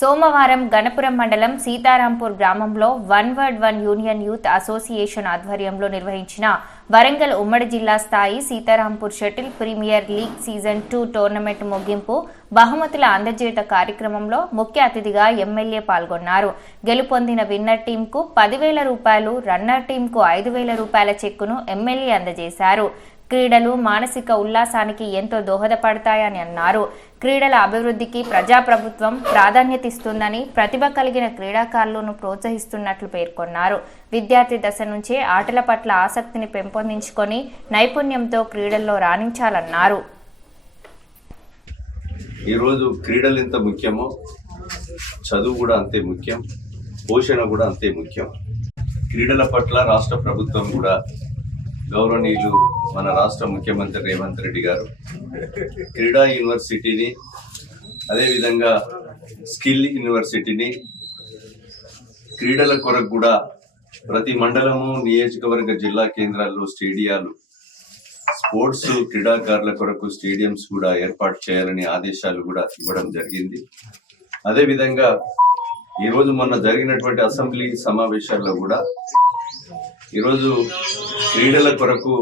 సోమవారం గణపురం మండలం సీతారాంపూర్ గ్రామంలో one world one union youth association ఆధ్వర్యంలో నిర్వహించిన వరంగల్ ఉమ్మడి జిల్లా స్థాయి Seetharampur shuttle premier league season 2 tournament ముగింపు బహుమతుల అందజేత కార్యక్రమంలో ముఖ్య అతిథిగా ఎమ్మెల్యే పాల్గొన్నారు. గెలుపొందిన విన్నర్ టీంకు 10,000 రూపాయలు, రన్నర్ టీంకు 5,000 రూపాయల చెక్కును ఎమ్మెల్యే అందజేశారు. క్రీడలు మానసిక ఉల్లాసానికి ఎంతో దోహదపడతాయని అన్నారు. క్రీడల అభివృద్ధికి ప్రజాప్రభుత్వం ప్రాధాన్యత ఇస్తుందని, ప్రతిభ కలిగిన క్రీడాకారులను ప్రోత్సహిస్తున్నట్లు పేర్కొన్నారు. విద్యార్థి దశ నుంచే ఆటల పట్ల ఆసక్తిని పెంపొందించుకొని నైపుణ్యంతో క్రీడల్లో రాణించాలన్నారు. ఈరోజు క్రీడలు ఎంత ముఖ్యమో చదువు కూడా అంతే ముఖ్యం, పోషణ కూడా అంతే ముఖ్యం. క్రీడల పట్ల రాష్ట్ర ప్రభుత్వం కూడా గౌరవనీయులు మన రాష్ట్ర ముఖ్యమంత్రి రేవంత్ రెడ్డి గారు క్రీడా యూనివర్సిటీని, అదేవిధంగా స్కిల్ యూనివర్సిటీని, క్రీడల కొరకు కూడా ప్రతి మండలము, నియోజకవర్గ, జిల్లా కేంద్రాల్లో స్టేడియాలు, స్పోర్ట్స్ క్రీడాకారుల కొరకు స్టేడియంస్ కూడా ఏర్పాటు చేయాలని ఆదేశాలు కూడా ఇవ్వడం జరిగింది. అదేవిధంగా ఈరోజు మొన్న జరిగినటువంటి అసెంబ్లీ సమావేశాల్లో కూడా ఈరోజు క్రీడల కొరకు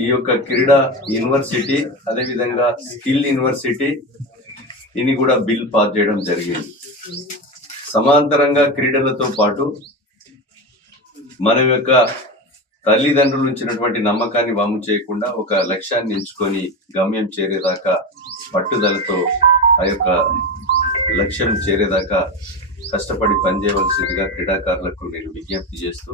ఈ యొక్క క్రీడా యూనివర్సిటీ, అదేవిధంగా స్కిల్ యూనివర్సిటీ ఇది కూడా బిల్ పాస్ చేయడం జరిగింది. సమాంతరంగా క్రీడలతో పాటు మన యొక్క తల్లిదండ్రులు ఇచ్చినటువంటి నమ్మకాన్ని వమ్ము చేయకుండా ఒక లక్ష్యాన్ని ఎంచుకొని గమ్యం చేరేదాకా పట్టుదలతో ఆ యొక్క లక్ష్యం చేరేదాకా కష్టపడి పనిచేయవలసిందిగా క్రీడాకారులకు నేను విజ్ఞప్తి చేస్తూ